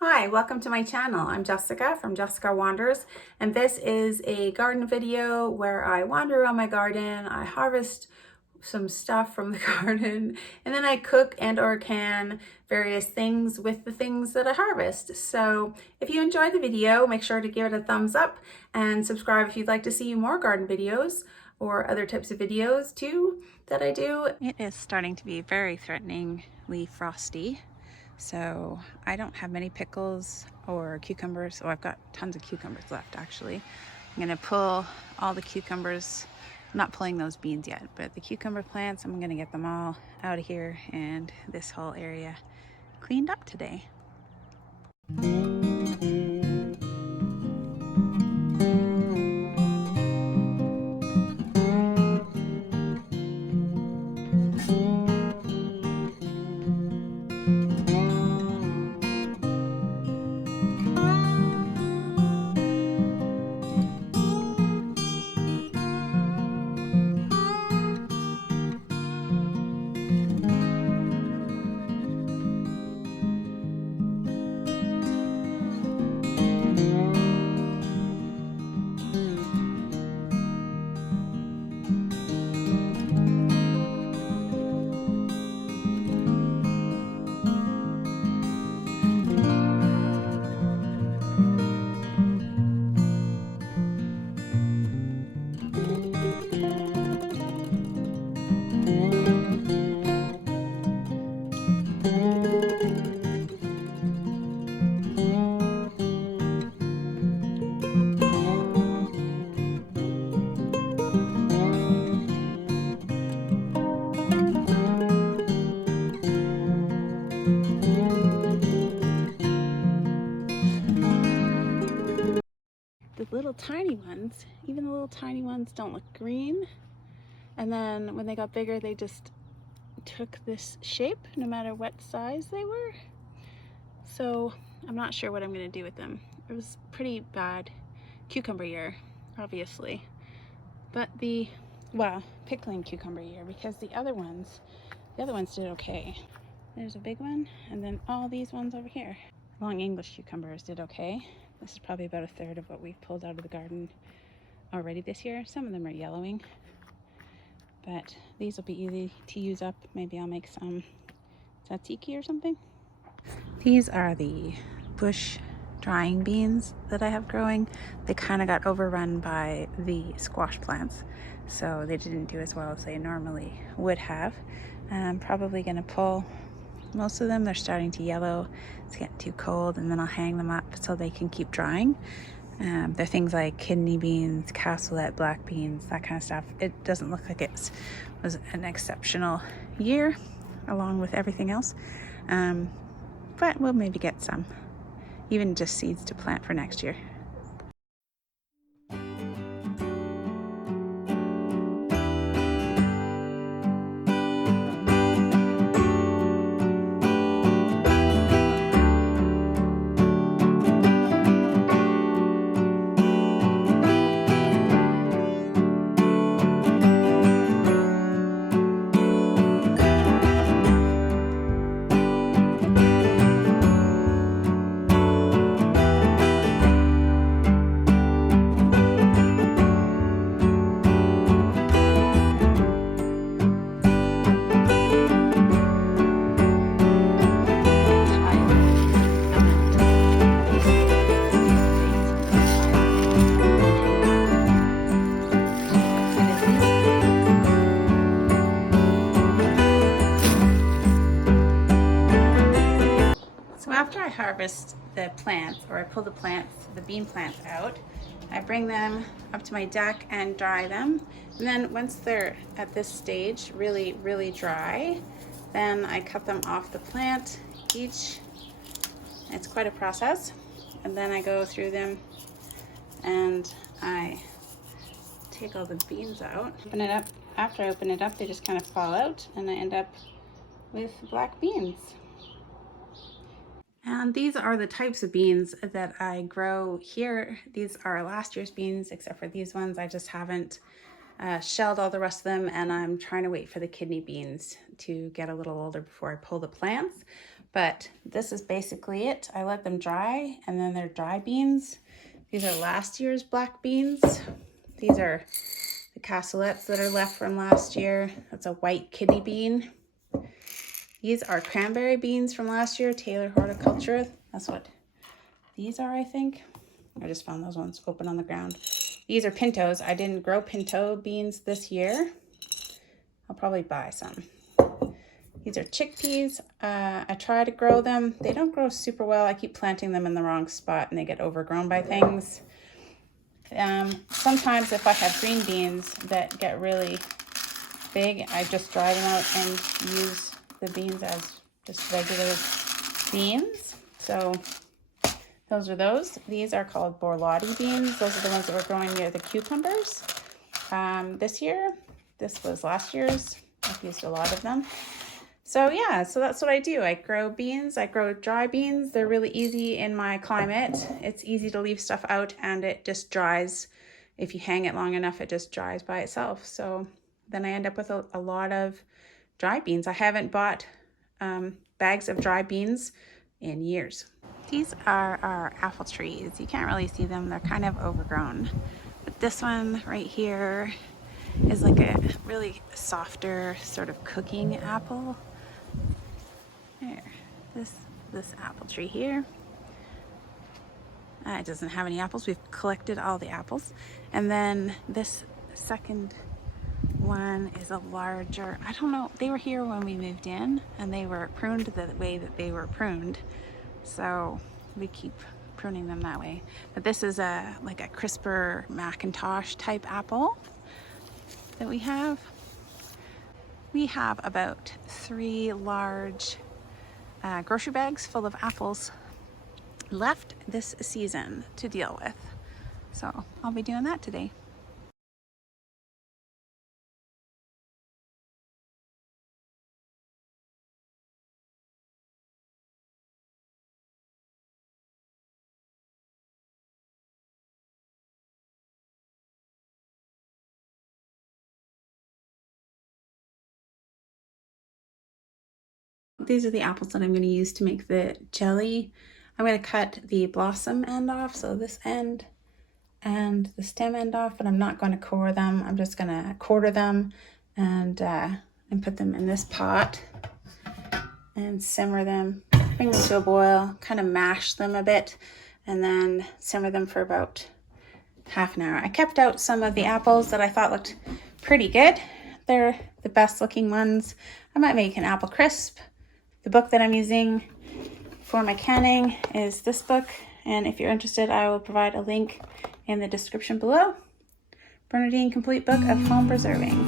Hi, welcome to my channel. I'm Jessica from Jessica Wanders, and this is a garden video where I wander around my garden, I harvest some stuff from the garden, and then I cook and or can various things with the things that I harvest. So if you enjoyed the video, make sure to give it a thumbs up and subscribe if you'd like to see more garden videos or other types of videos too that I do. It is starting to be very threateningly frosty. So I don't have many pickles or cucumbers. Oh, I've got tons of cucumbers left actually. I'm gonna pull all the cucumbers. I'm not pulling those beans yet, but the cucumber plants, I'm gonna get them all out of here and this whole area cleaned up today. The little tiny ones, even the little tiny ones don't look green. And then when they got bigger, they just took this shape no matter what size they were. So I'm not sure what I'm gonna do with them. It was pretty bad cucumber year, obviously. But well, pickling cucumber year, because the other ones did okay. There's a big one, and then all these ones over here. Long English cucumbers did okay. This is probably about a third of what we've pulled out of the garden already this year. Some of them are yellowing, but these will be easy to use up. Maybe I'll make some tzatziki or something. These are the bush drying beans that I have growing. They kind of got overrun by the squash plants, so they didn't do as well as they normally would have. I'm probably going to pull most of them. They're starting to yellow. It's getting too cold, and then I'll hang them up so they can keep drying. They're things like kidney beans, cassoulet, black beans, that kind of stuff. It doesn't look like it was an exceptional year along with everything else. But we'll maybe get some, even just seeds to plant for next year. After I harvest the plants, or I pull the bean plants out, I bring them up to my deck and dry them. And then once they're at this stage, really, really dry, then I cut them off the plant each. It's quite a process. And then I go through them and I take all the beans out. Open it up. After I open it up, they just kind of fall out and I end up with black beans. And these are the types of beans that I grow here. These are last year's beans, except for these ones. I just haven't shelled all the rest of them, and I'm trying to wait for the kidney beans to get a little older before I pull the plants. But this is basically it. I let them dry, and then they're dry beans. These are last year's black beans. These are the cassoulettes that are left from last year. That's a white kidney bean. These are cranberry beans from last year, Taylor Horticulture. That's what these are, I think. I just found those ones open on the ground. These are pintos. I didn't grow pinto beans this year. I'll probably buy some. These are chickpeas. I try to grow them. They don't grow super well. I keep planting them in the wrong spot and they get overgrown by things. Sometimes if I have green beans that get really big, I just dry them out and use the beans as just regular beans. So those are those. These are called borlotti beans. Those are the ones that were growing near the cucumbers. This year, this was last year's. I've used a lot of them. So yeah, so that's what I do. I grow beans, I grow dry beans. They're really easy in my climate. It's easy to leave stuff out and it just dries. If you hang it long enough, it just dries by itself. So then I end up with a lot of dry beans. I haven't bought bags of dry beans in years. These are our apple trees. You can't really see them. They're kind of overgrown. But this one right here is like a really softer sort of cooking apple. There, this apple tree here. It doesn't have any apples. We've collected all the apples. And then this second one is a larger, I don't know, they were here when we moved in and they were pruned the way that they were pruned. So we keep pruning them that way. But this is like a crisper Macintosh type apple that we have. We have about 3 large grocery bags full of apples left this season to deal with. So I'll be doing that today. These are the apples that I'm going to use to make the jelly. I'm going to cut the blossom end off, so this end and the stem end off, but I'm not going to core them. I'm just going to quarter them and put them in this pot and simmer them, bring them to a boil, kind of mash them a bit, and then simmer them for about half an hour. I kept out some of the apples that I thought looked pretty good. They're the best looking ones. I might make an apple crisp. The book that I'm using for my canning is this book, and if you're interested, I will provide a link in the description below. Bernardine Complete Book of Home Preserving.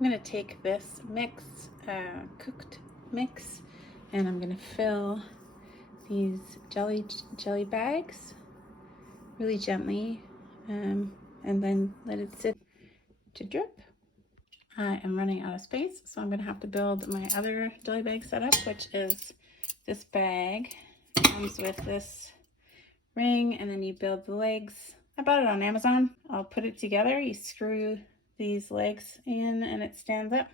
I'm going to take this mix, cooked mix, and I'm going to fill these jelly bags really gently, and then let it sit to drip. I am running out of space, so I'm going to have to build my other jelly bag setup, which is this bag. It comes with this ring, and then you build the legs. I bought it on Amazon. I'll put it together. You screw these legs in and it stands up.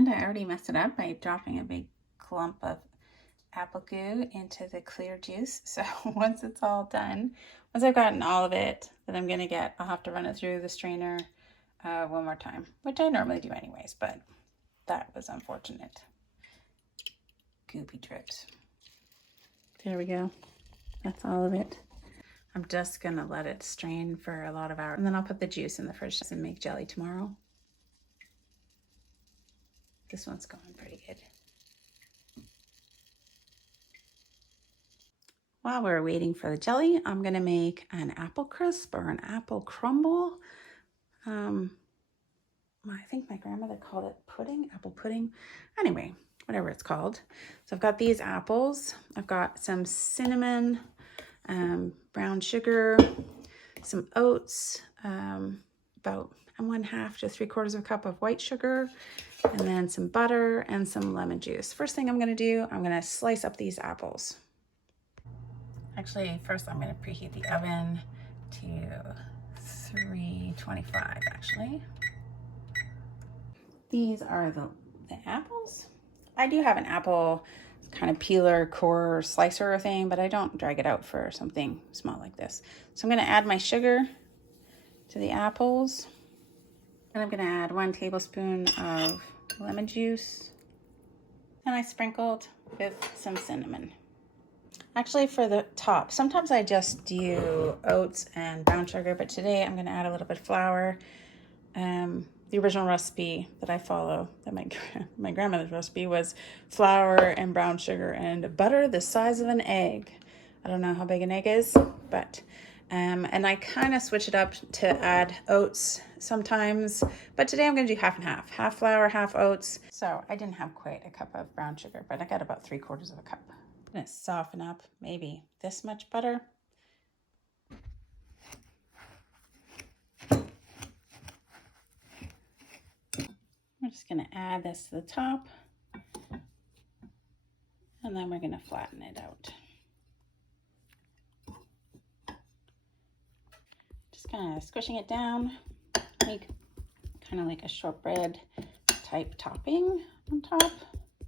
And I already messed it up by dropping a big clump of apple goo into the clear juice. So once it's all done, once I've gotten all of it that I'm gonna get, I'll have to run it through the strainer one more time, which I normally do anyways, but that was unfortunate. Goopy drips. There we go. That's all of it. I'm just gonna let it strain for a lot of hours, and then I'll put the juice in the fridge and make jelly tomorrow. This one's going pretty good. While we're waiting for the jelly, I'm gonna make an apple crisp or an apple crumble. I think my grandmother called it pudding, apple pudding. Anyway, whatever it's called. So I've got these apples. I've got some cinnamon, brown sugar, some oats, about 1/2 to 3/4 cup of white sugar, and then some butter and some lemon juice. First thing I'm gonna do, I'm gonna slice up these apples. Actually, first I'm gonna preheat the oven to 325 actually. These are the apples. I do have an apple kind of peeler, core, slicer thing, but I don't drag it out for something small like this. So I'm gonna add my sugar to the apples. And I'm gonna add 1 tablespoon of lemon juice. And I sprinkled with some cinnamon. Actually, for the top, sometimes I just do oats and brown sugar, but today I'm gonna add a little bit of flour. The original recipe that I follow, that my grandmother's recipe, was flour and brown sugar and butter the size of an egg. I don't know how big an egg is, but and I kind of switch it up to add oats sometimes, but today I'm gonna do half and half flour, half oats. So I didn't have quite a cup of brown sugar, but I got about 3/4 cup. I'm gonna soften up maybe this much butter. We're just gonna add this to the top, and then we're gonna flatten it out. Just kind of squishing it down, make kind of like a shortbread type topping on top.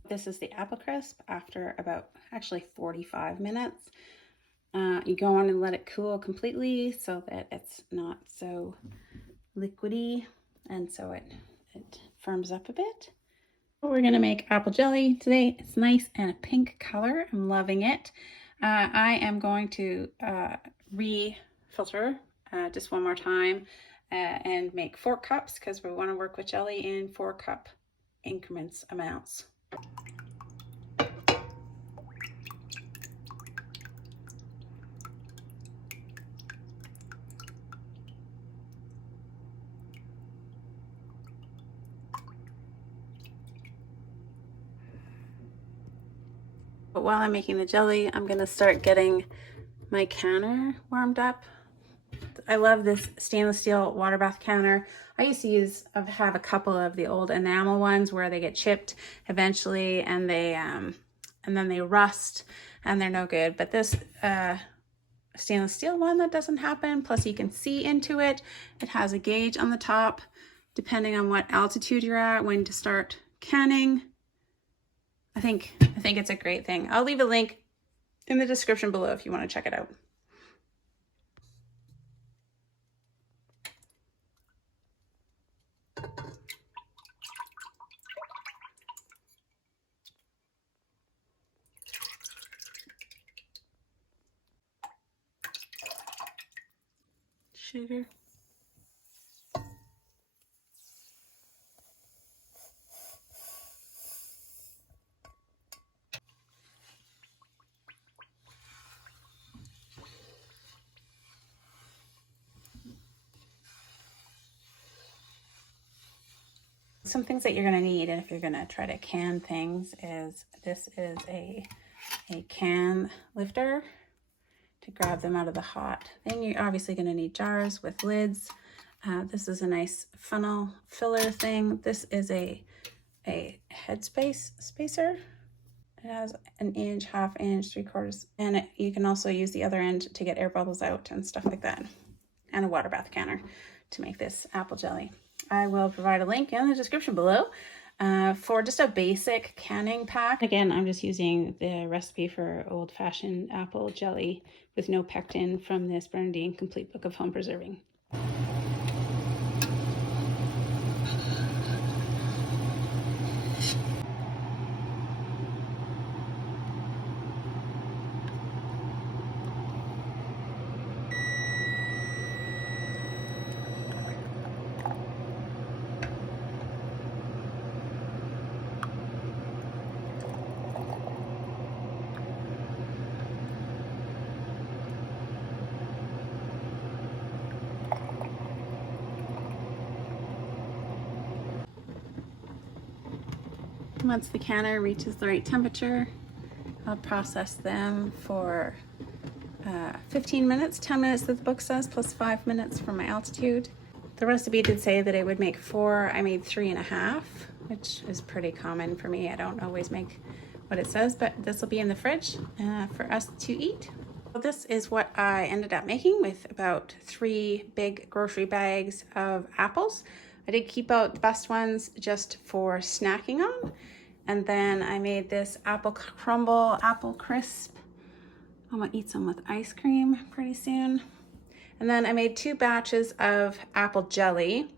This is the apple crisp after about actually 45 minutes. You go on and let it cool completely so that it's not so liquidy, and so it firms up a bit. We're gonna make apple jelly today. It's nice and a pink color. I'm loving it. I am going to re-filter just one more time and make 4 cups because we want to work with jelly in 4-cup increments amounts. But while I'm making the jelly, I'm gonna start getting my counter warmed up. I love this stainless steel water bath counter. I used to have a couple of the old enamel ones where they get chipped eventually and then they rust and they're no good. But this stainless steel one, that doesn't happen. Plus you can see into it. It has a gauge on the top, depending on what altitude you're at, when to start canning. I think it's a great thing. I'll leave a link in the description below if you want to check it out. Sugar. Some things that you're going to need, and if you're going to try to can things, is this is a can lifter to grab them out of the hot. Then you're obviously going to need jars with lids. This is a nice funnel filler thing. This is a headspace spacer. It has 1 inch, 1/2 inch, 3/4, and you can also use the other end to get air bubbles out and stuff like that. And a water bath counter to make this apple jelly. I will provide a link in the description below. For just a basic canning pack, again, I'm just using the recipe for old-fashioned apple jelly with no pectin from this Bernardine Complete Book of Home Preserving. Once the canner reaches the right temperature, I'll process them for 15 minutes, 10 minutes that the book says, plus 5 minutes for my altitude. The recipe did say that it would make 4. I made 3.5, which is pretty common for me. I don't always make what it says, but this will be in the fridge for us to eat. So this is what I ended up making with about 3 big grocery bags of apples. I did keep out the best ones just for snacking on. And then I made this apple crumble, apple crisp. I'm gonna eat some with ice cream pretty soon. And then I made 2 batches of apple jelly.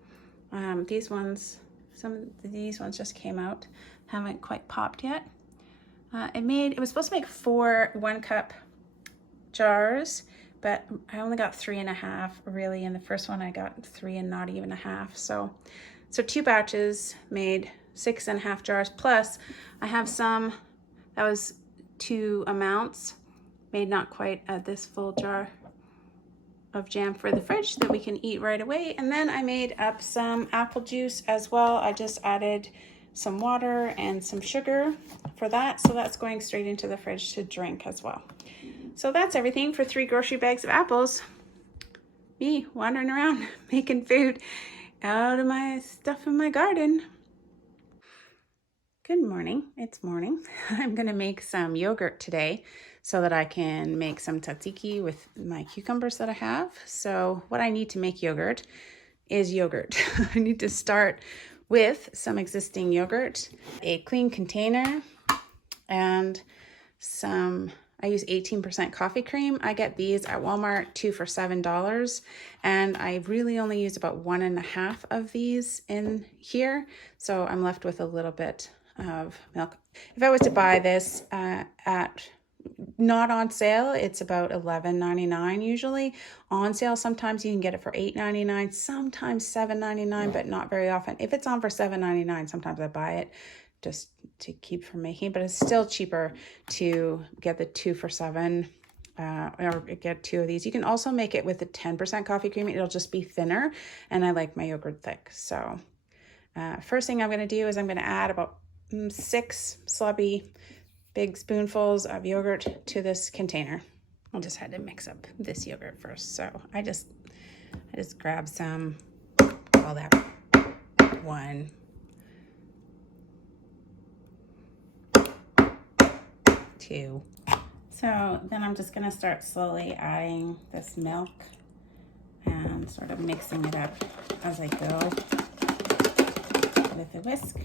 These ones, some of these ones just came out, haven't quite popped yet. It was supposed to make 4 1-cup jars, but I only got 3.5 really. In the first one I got 3 and not even a half. So 2 batches made 6.5 jars, plus I have some, that was 2 amounts, made not quite this full jar of jam for the fridge that we can eat right away. And then I made up some apple juice as well. I just added some water and some sugar for that, so that's going straight into the fridge to drink as well. So that's everything for 3 grocery bags of apples. Me wandering around making food out of my stuff in my garden. Good morning, it's morning. I'm gonna make some yogurt today so that I can make some tzatziki with my cucumbers that I have. So what I need to make yogurt is yogurt. I need to start with some existing yogurt, a clean container, and some, I use 18% coffee cream. I get these at Walmart, 2 for $7. And I really only use about 1.5 of these in here. So I'm left with a little bit of milk. If I was to buy this at not on sale, it's about $11.99 usually. On sale, sometimes you can get it for $8.99, sometimes $7.99, but not very often. If it's on for $7.99, sometimes I buy it just to keep from making it, but it's still cheaper to get the 2 for $7 or get 2 of these. You can also make it with the 10% coffee cream. It'll just be thinner, and I like my yogurt thick. So first thing I'm going to do is I'm going to add about 6 slubby big spoonfuls of yogurt to this container. I just had to mix up this yogurt first. So I just grabbed some, all that, 1, 2. So then I'm just gonna start slowly adding this milk and sort of mixing it up as I go with a whisk.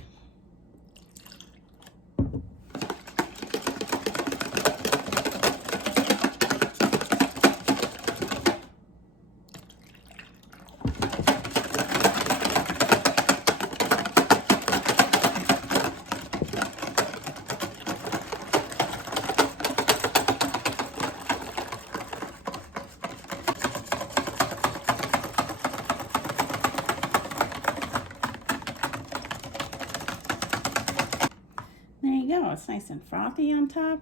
It's nice and frothy on top.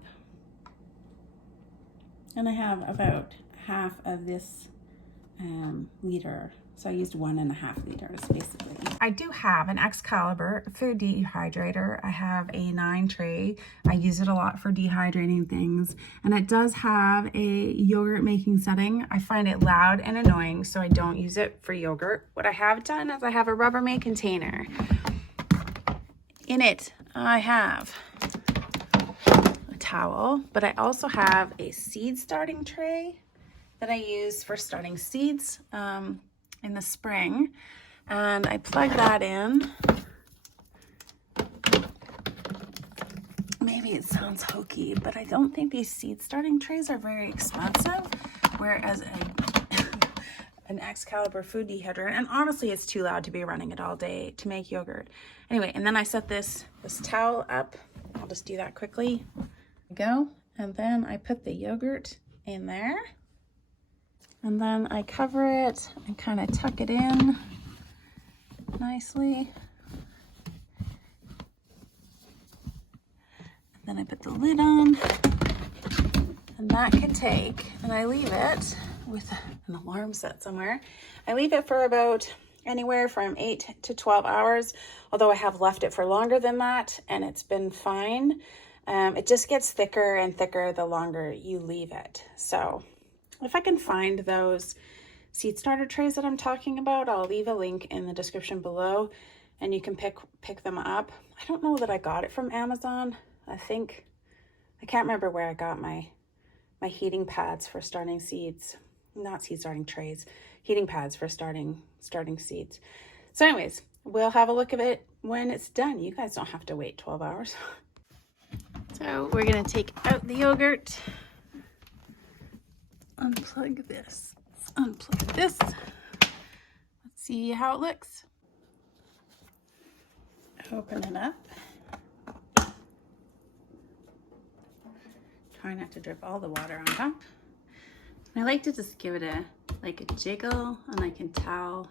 And I have about half of this liter. So I used 1.5 liters basically. I do have an Excalibur food dehydrator. I have a 9 tray. I use it a lot for dehydrating things. And it does have a yogurt making setting. I find it loud and annoying, so I don't use it for yogurt. What I have done is I have a Rubbermaid container. In it, I have a towel, but I also have a seed starting tray that I use for starting seeds in the spring. And I plug that in maybe it sounds hokey, but I don't think these seed starting trays are very expensive, whereas an Excalibur food dehydrator, and honestly it's too loud to be running it all day to make yogurt. Anyway, and then I set this towel up. I'll just do that quickly. Go, and then I put the yogurt in there, and then I cover it and kind of tuck it in nicely. Then I put the lid on, and that can take, and I leave it with an alarm set somewhere. I leave it for about anywhere from 8 to 12 hours, although I have left it for longer than that, and it's been fine. It just gets thicker and thicker the longer you leave it. So if I can find those seed starter trays that I'm talking about, I'll leave a link in the description below, and you can pick them up. I don't know that I got it from Amazon. I can't remember where I got my heating pads for starting seeds. Not seed starting trays, heating pads for starting seeds. So anyways, we'll have a look at it when it's done. You guys don't have to wait 12 hours. So we're gonna take out the yogurt, unplug this, unplug this. Let's see how it looks. Open it up. Try not to drip all the water on top. And I like to just give it a jiggle, and I can tell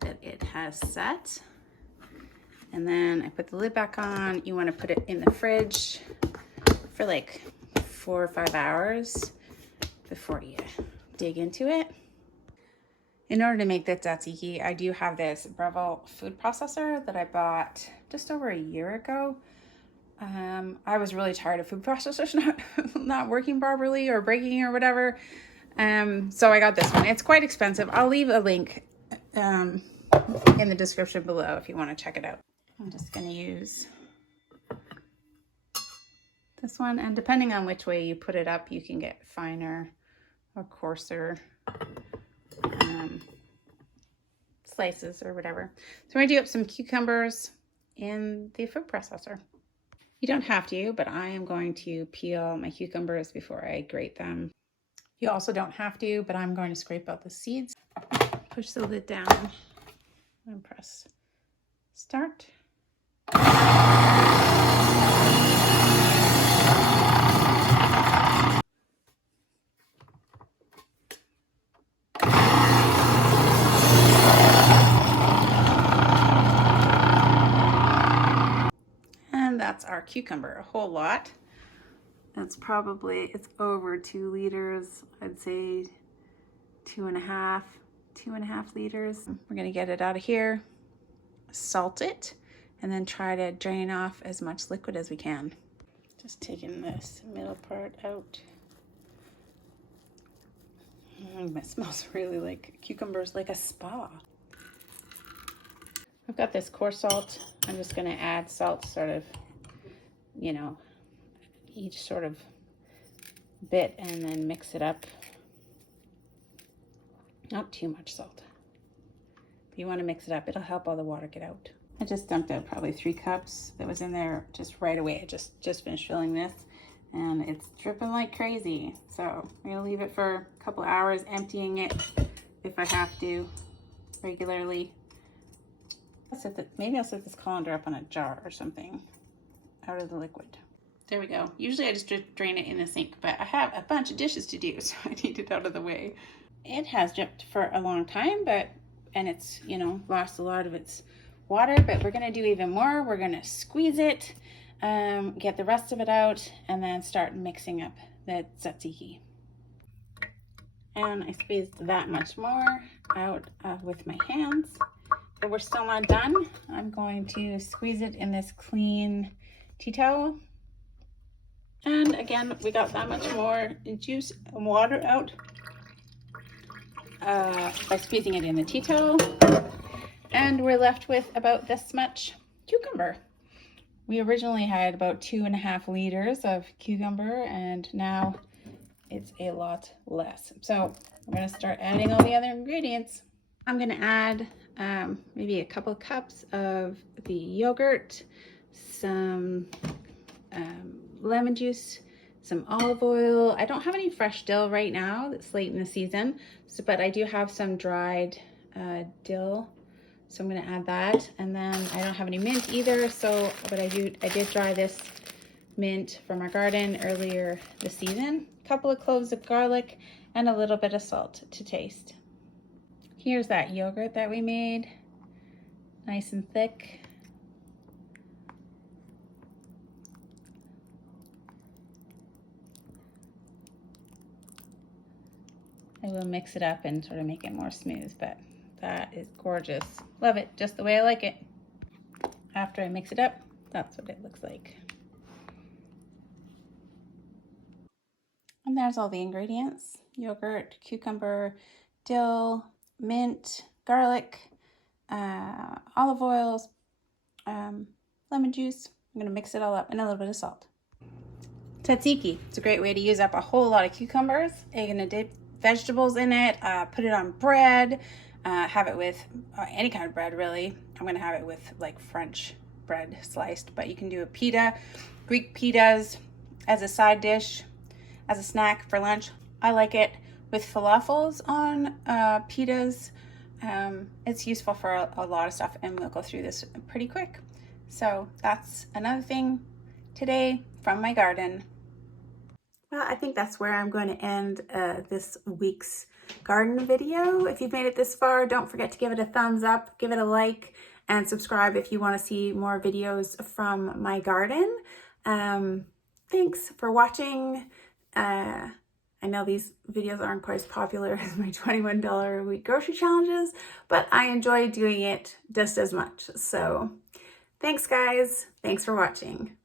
that it has set. And then I put the lid back on. You want to put it in the fridge for like 4 or 5 hours before you dig into it. In order to make the tzatziki, I do have this Breville food processor that I bought just over a year ago. I was really tired of food processors not working properly or breaking or whatever. So I got this one. It's quite expensive. I'll leave a link in the description below if you want to check it out. I'm just going to use this one, and depending on which way you put it up, you can get finer or coarser slices or whatever. So I'm going to do up some cucumbers in the food processor. You don't have to, but I am going to peel my cucumbers before I grate them. You also don't have to, but I'm going to scrape out the seeds. Push the lid down and press start. That's our cucumber, a whole lot. It's over 2 liters. I'd say 2.5 liters. We're gonna get it out of here, salt it, and then try to drain off as much liquid as we can. Just taking this middle part out. It smells really like cucumbers, like a spa. I've got this coarse salt. I'm just gonna add salt sort of, you know, each sort of bit, and then mix it up. Not too much salt. If you want to mix it up, it'll help all the water get out. I just dumped out probably 3 cups that was in there just right away. I just finished filling this, and it's dripping like crazy. So I'm gonna leave it for a couple hours, emptying it if I have to regularly. Maybe I'll set this colander up on a jar or something out of the liquid. There we go. Usually I just drain it in the sink, but I have a bunch of dishes to do, so I need it out of the way. It has dripped for a long time, and it's, you know, lost a lot of its water, but we're gonna do even more. We're gonna squeeze it, get the rest of it out, and then start mixing up the tzatziki. And I squeezed that much more out with my hands. But we're still not done. I'm going to squeeze it in this clean tea towel. And again, we got that much more juice and water out by squeezing it in the tea towel. And we're left with about this much cucumber. We originally had about 2.5 liters of cucumber, and now it's a lot less. So we're gonna start adding all the other ingredients. I'm gonna add maybe a couple cups of the yogurt, some lemon juice, some olive oil. I don't have any fresh dill right now. It's late in the season, so, but I do have some dried dill, so I'm going to add that. And then I don't have any mint either, so but I did dry this mint from our garden earlier this season. A couple of cloves of garlic and a little bit of salt to taste. Here's that yogurt that we made, nice and thick. I will mix it up and sort of make it more smooth, but that is gorgeous. Love it, just the way I like it. After I mix it up, that's what it looks like. And there's all the ingredients: yogurt, cucumber, dill, mint, garlic, olive oils, lemon juice. I'm gonna mix it all up, and a little bit of salt. Tzatziki, it's a great way to use up a whole lot of cucumbers. You're gonna dip vegetables in it, put it on bread, have it with any kind of bread really. I'm gonna have it with like French bread sliced, but you can do a pita, Greek pitas as a side dish, as a snack for lunch. I like it with falafels on pitas. It's useful for a lot of stuff, and we'll go through this pretty quick. So that's another thing today from my garden. Well, I think that's where I'm going to end this week's garden video. If you've made it this far, don't forget to give it a thumbs up, give it a like, and subscribe if you want to see more videos from my garden. Thanks for watching. I know these videos aren't quite as popular as my $21 a week grocery challenges, but I enjoy doing it just as much. So thanks guys. Thanks for watching.